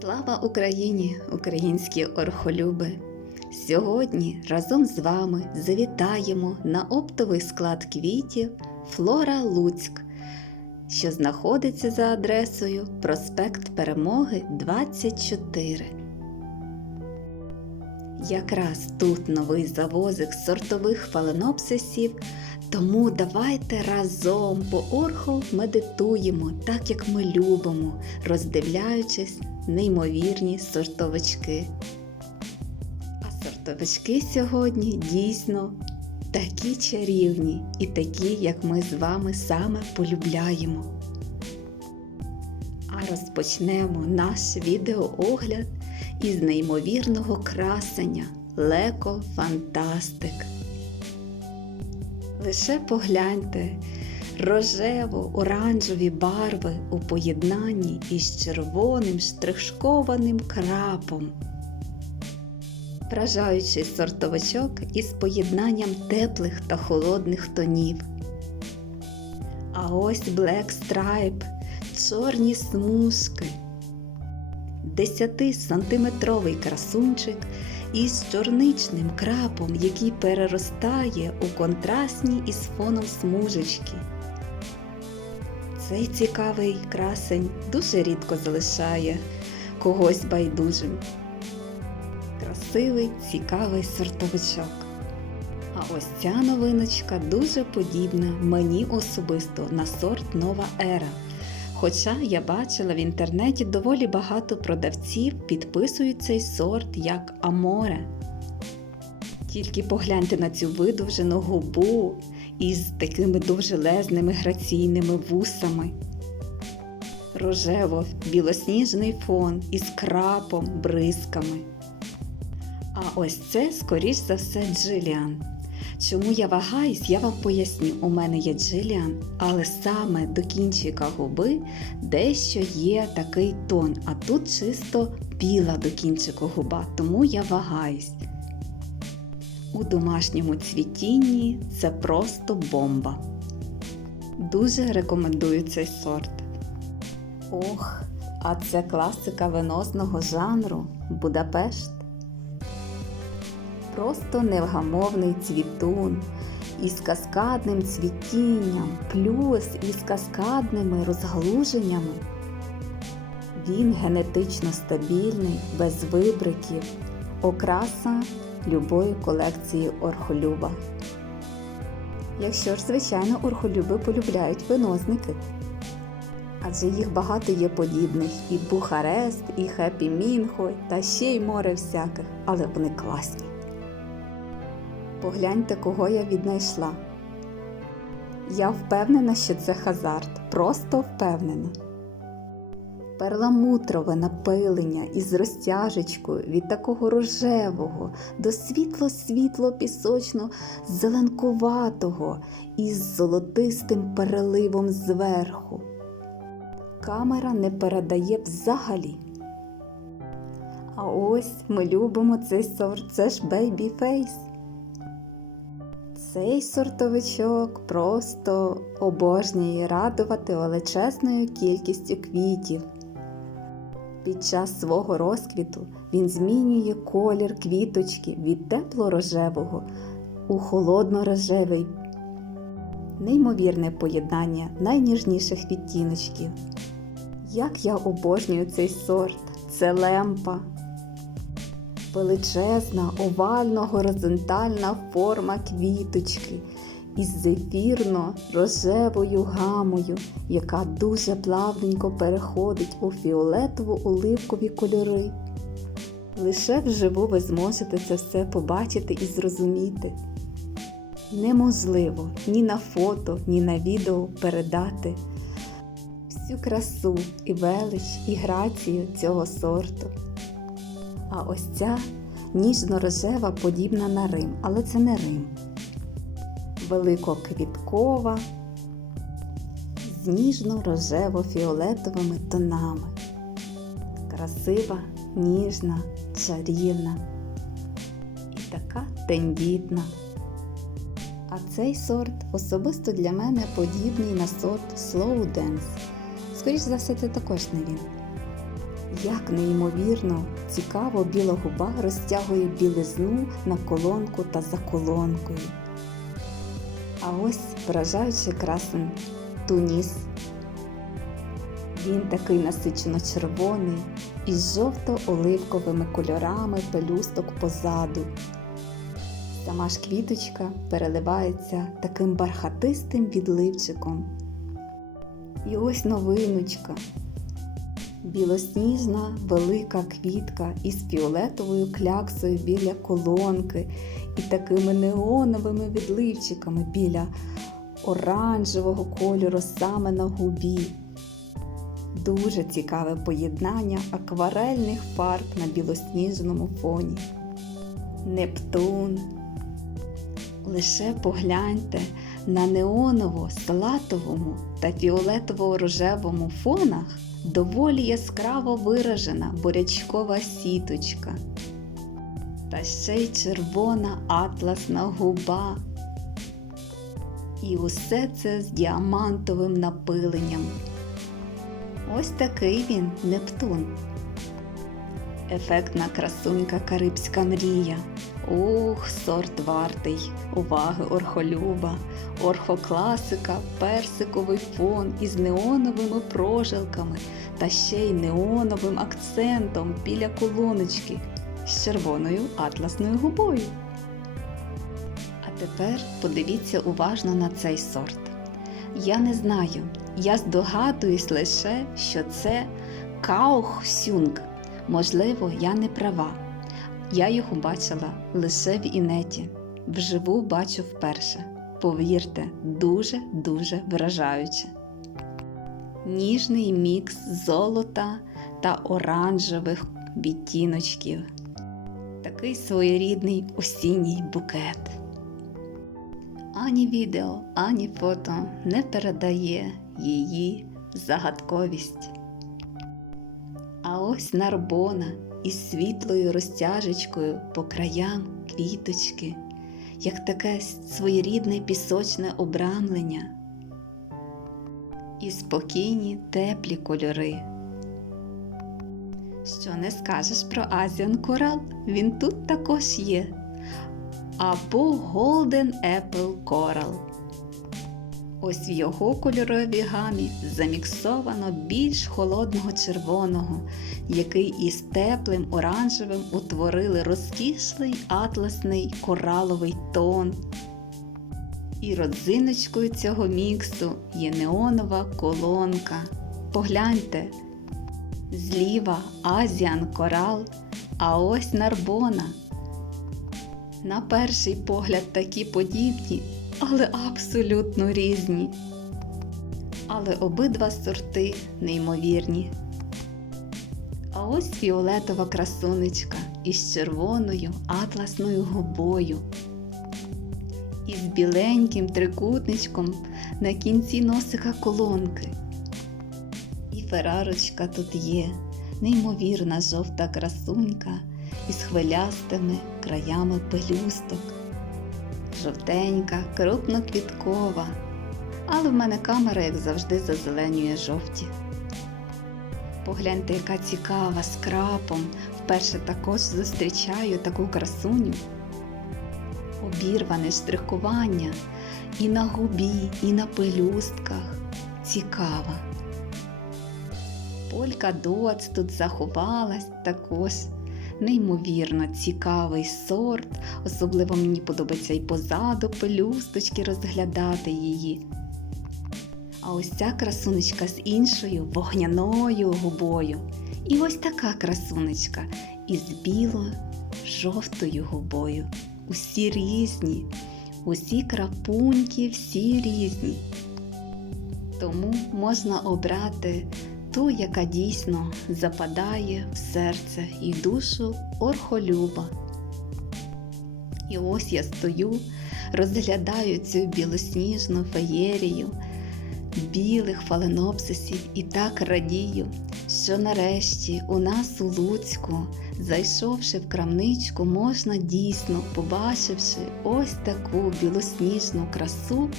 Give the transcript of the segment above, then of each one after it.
Слава Україні, українські орхолюби! Сьогодні разом з вами завітаємо на оптовий склад квітів Флора Луцьк, що знаходиться за адресою Проспект Перемоги 24. Якраз тут новий завозик сортових фаленопсисів, тому давайте разом по орху медитуємо так, як ми любимо, роздивляючись неймовірні сортовички. А сортовички сьогодні дійсно такі чарівні і такі, як ми з вами саме полюбляємо. А розпочнемо наш відеоогляд із неймовірного красення Леко Фантастик. Лише погляньте рожево-оранжеві барви у поєднанні із червоним штрихшкованим крапом. Вражаючий сортовичок із поєднаннм теплих та холодних тонів. А ось Black Stripe, чорні смужки. 10-сантиметровий красунчик із чорничним крапом, який переростає у контрастні із фоном смужечки. Цей цікавий красень дуже рідко залишає когось байдужим. Красивий, цікавий сортовичок. А ось ця новиночка дуже подібна мені особисто на сорт Нова Ера. Хоча я бачила в інтернеті доволі багато продавців підписують цей сорт як Аморе. Тільки погляньте на цю видовжену губу із такими довжелезними граційними вусами. Рожево-білосніжний фон із крапом, бризками. А ось це, скоріш за все, Джиліан. Чому я вагаюсь, я вам поясню. У мене є джиліан, але саме до кінчика губи дещо є такий тон, а тут чисто біла до кінчику губа, тому я вагаюсь. У домашньому цвітінні це просто бомба. Дуже рекомендую цей сорт. Ох, а це класика венозного жанру Будапешт просто невгамовний цвітун із каскадним цвітінням, плюс із каскадними розгалуженнями. Він генетично стабільний, без вибриків, окраса любої колекції орхолюба. Якщо ж, звичайно, орхолюби полюбляють винозники. Адже їх багато є подібних і Бухарест, і Хеппі Мінхо, та ще й море всяких, але вони класні. Погляньте, кого я віднайшла. Я впевнена, що це хазарт, просто впевнена. Перламутрове напилення із розтяжечкою від такого рожевого до світло-світло пісочно зеленкуватого із золотистим переливом зверху. Камера не передає взагалі. А ось ми любимо цей сорт, це ж Baby Face. Цей сортовичок просто обожнює радувати величезною кількістю квітів. Під час свого розквіту він змінює колір квіточки від тепло-рожевого у холодно-рожевий. Неймовірне поєднання найніжніших відтіночків. Як я обожнюю цей сорт, це лемпа. Величезна овально-горизонтальна форма квіточки із зефірно-рожевою гамою, яка дуже плавненько переходить у фіолетово-оливкові кольори. Лише вживу ви зможете це все побачити і зрозуміти. Неможливо ні на фото, ні на відео передати всю красу і велич і грацію цього сорту. А ось ця ніжно-рожева подібна на Рим, але це не Рим. Великоквіткова з ніжно-рожево-фіолетовими тонами. Красива, ніжна, чарівна і така тендітна. А цей сорт особисто для мене подібний на сорт Slow Dance. Скоріше за все, це також не він. Як неймовірно, цікаво біла губа розтягує білизну на колонку та за колонкою. А ось вражаючий красен туніс. Він такий насичено червоний із жовто-оливковими кольорами пелюсток позаду. Сама ж квіточка переливається таким бархатистим відливчиком. І ось новиночка. Білосніжна велика квітка із фіолетовою кляксою біля колонки і такими неоновими відливчиками біля оранжевого кольору саме на губі. Дуже цікаве поєднання акварельних фарб на білосніжному фоні. Нептун. Лише погляньте на неоново-салатовому та фіолетово-рожевому фонах доволі яскраво виражена бурячкова сіточка. Та ще й червона атласна губа. І усе це з діамантовим напиленням. Ось такий він Нептун. Ефектна красунька Карибська мрія. Ух, сорт вартий, уваги орхолюба, орхокласика, персиковий фон із неоновими прожилками та ще й неоновим акцентом біля колоночки з червоною атласною губою. А тепер подивіться уважно на цей сорт. Я не знаю, я здогадуюсь лише, що це Каохсюнг. Можливо, я не права. Я його бачила лише в інеті. Вживу бачу вперше. Повірте, дуже-дуже вражаюче. Ніжний мікс золота та оранжевих відтіночків. Такий своєрідний осінній букет. Ані відео, ані фото не передає її загадковість. А ось нарбона із світлою розтяжечкою по краям квіточки, як таке своєрідне пісочне обрамлення. І спокійні теплі кольори. Що не скажеш про Азіан Корал, він тут також є. Або Golden Apple Coral. Ось в його кольоровій гамі заміксовано більш холодного червоного, який із теплим оранжевим утворили розкішлий атласний кораловий тон. І родзиночкою цього міксу є неонова колонка. Погляньте, зліва Азіан Корал, а ось Нарбона. На перший погляд такі подібні, але абсолютно різні. Але обидва сорти неймовірні. А ось фіолетова красунечка із червоною атласною губою. І з біленьким трикутничком на кінці носика колонки. І ферарочка тут є, неймовірна жовта красунька із хвилястими краями пелюсток. Жовтенька, крупноквіткова, але в мене камера, як завжди, зазеленює жовті. Погляньте, яка цікава з крапом. Вперше також зустрічаю таку красуню. Обірване штрихування і на губі, і на пелюстках. Цікава. Полька доц тут заховалась також. Неймовірно цікавий сорт, особливо мені подобається і позаду пелюсточки розглядати її. А ось ця красунечка з іншою вогняною губою. І ось така красунечка із біло-жовтою губою. Усі різні, усі крапуньки, всі різні. Тому можна обрати ту, яка дійсно западає в серце і душу орхолюба. І ось я стою, розглядаю цю білосніжну феєрію білих фаленопсисів і так радію, що нарешті у нас у Луцьку, зайшовши в крамничку, можна дійсно, побачивши ось таку білосніжну красу,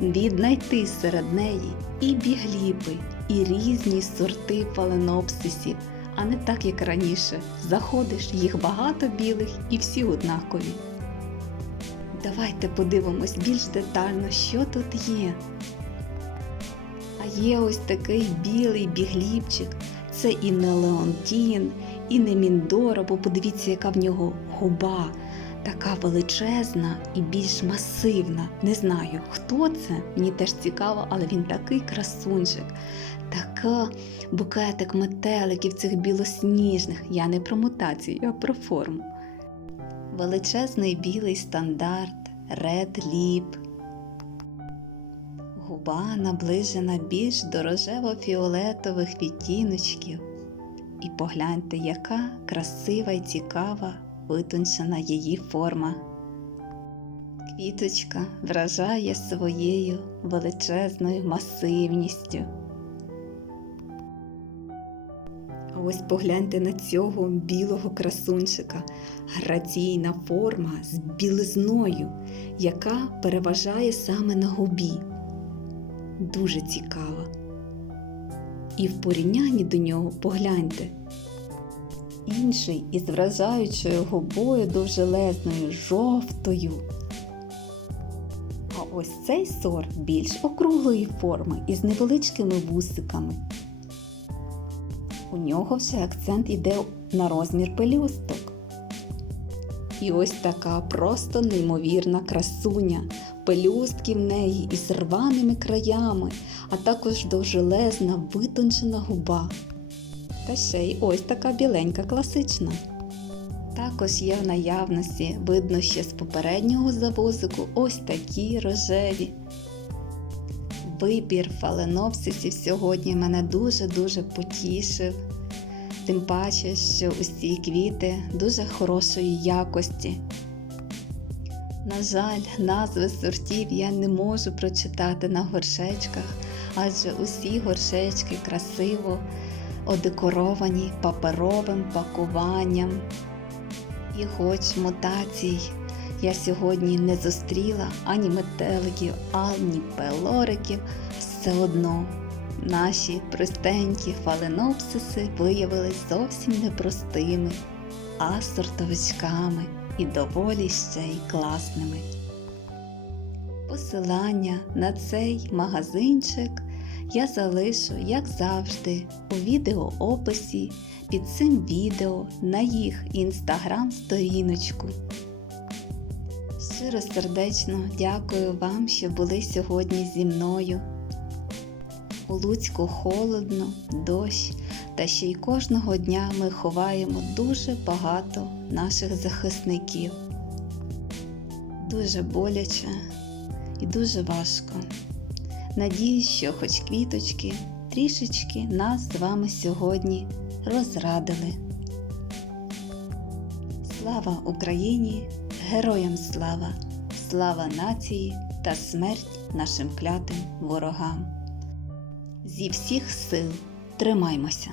віднайти серед неї і бігліпи, і різні сорти фаленопсисів, А не так, як раніше. Заходиш, їх багато білих і всі однакові. Давайте подивимось більш детально, що тут є. А є ось такий білий бігліпчик. Це і не Леонтін, і не Міндора, бо подивіться, яка в нього губа. Така величезна і більш масивна. Не знаю, хто це, мені теж цікаво, але він такий красунчик. Така букетик метеликів цих білосніжних. Я не про мутацію, а про форму. Величезний білий стандарт, Red Lip. Губа наближена більш до рожево-фіолетових відтіночків. І погляньте, яка красива і цікава витончена її форма. Квіточка вражає своєю величезною масивністю. А ось погляньте на цього білого красунчика, граційна форма з білизною, яка переважає саме на губі. Дуже цікава. І в порівнянні до нього погляньте. Інший із вражаючою губою довжелезною жовтою. А ось цей сорт більш округлої форми із невеличкими вусиками. У нього вже акцент іде на розмір пелюсток. І ось така просто неймовірна красуня, пелюстки в неї із рваними краями, а також довжелезна витончена губа. Та ще й ось така біленька класична. Також є в наявності, видно ще з попереднього завозику ось такі рожеві. Вибір фаленопсисів сьогодні мене дуже-дуже потішив. Тим паче, що усі квіти дуже хорошої якості. На жаль, назви сортів я не можу прочитати на горшечках, адже усі горшечки красиво одекоровані паперовим пакуванням. І хоч мутацій я сьогодні не зустріла ані метеликів, ані пелориків, все одно наші простенькі фаленопсиси виявились зовсім непростими, а сортовичками і доволі ще й класними. Посилання на цей магазинчик я залишу, як завжди, у відеоописі під цим відео на їх інстаграм-сторіночку. Щиро сердечно дякую вам, що були сьогодні зі мною. У Луцьку холодно, дощ, та ще й кожного дня ми ховаємо дуже багато наших захисників. Дуже боляче і дуже важко. Надіюсь, що хоч квіточки трішечки нас з вами сьогодні розрадили. Слава Україні! Героям слава! Слава нації та смерть нашим клятим ворогам! Зі всіх сил тримаймося!